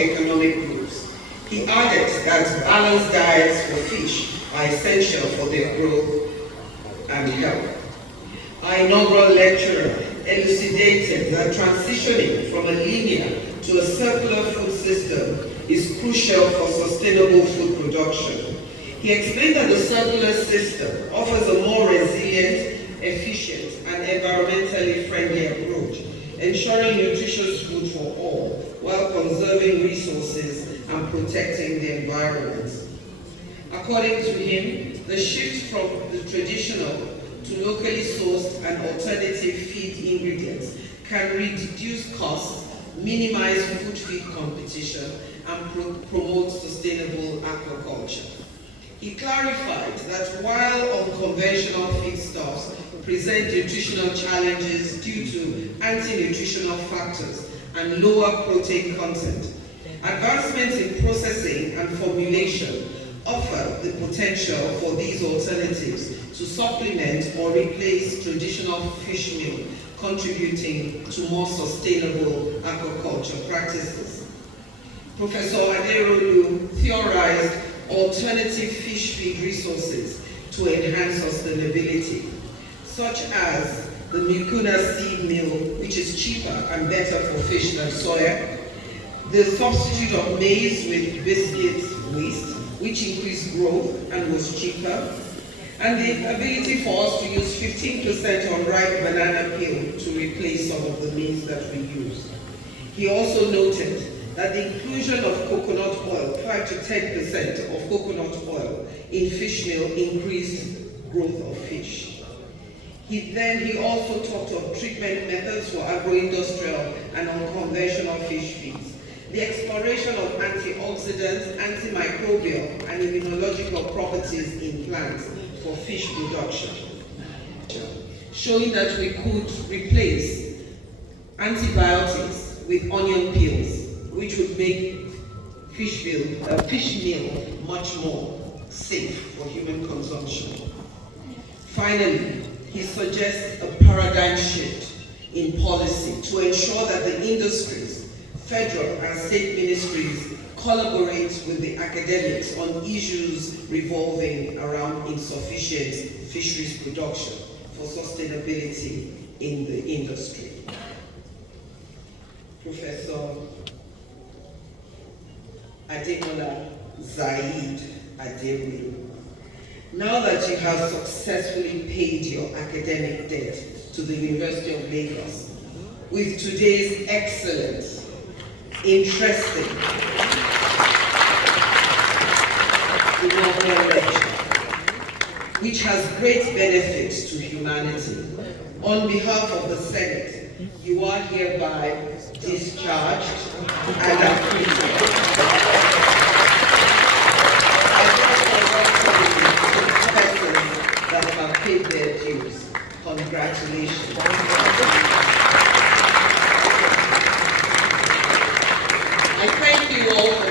economic groups. He added that balanced diets for fish are essential for their growth and health. Our inaugural lecturer elucidated that transitioning from a linear to a circular food system is crucial for sustainable food production. He explained that the circular system offers a more resilient, efficient, and environmentally friendly approach, ensuring nutritious food for all, while conserving resources and protecting the environment. According to him, the shift from the traditional to locally sourced and alternative feed ingredients can reduce costs, minimize food feed competition, and promote sustainable aquaculture. He clarified that while unconventional feedstuffs present nutritional challenges due to anti-nutritional factors and lower protein content, advancements in processing and formulation offer the potential for these alternatives to supplement or replace traditional fish meal, contributing to more sustainable aquaculture practices. Professor Aderolu theorized alternative fish feed resources to enhance sustainability, such as the mucuna seed meal, which is cheaper and better for fish than soya, the substitute of maize with biscuit waste, which increased growth and was cheaper, and the ability for us to use 15% on ripe banana peel to replace some of the maize that we use. He also noted that the inclusion of coconut oil, 5 to 10% of coconut oil in fish meal increased growth of fish. He also talked of treatment methods for agro-industrial and unconventional fish feeds, the exploration of antioxidants, antimicrobial, and immunological properties in plants for fish production, showing that we could replace antibiotics with onion peels, which would make fish meal much more safe for human consumption. Finally, he suggests a paradigm shift in policy to ensure that the industries, federal and state ministries collaborate with the academics on issues revolving around insufficient fisheries production for sustainability in the industry. Professor Ademola Zaid Aderolu, now that you have successfully paid your academic debt to the University of Lagos with today's excellent, interesting, inaugural lecture, which has great benefits to humanity, on behalf of the Senate, you are hereby discharged and acquitted. That have paid their dues. Congratulations. I thank you all for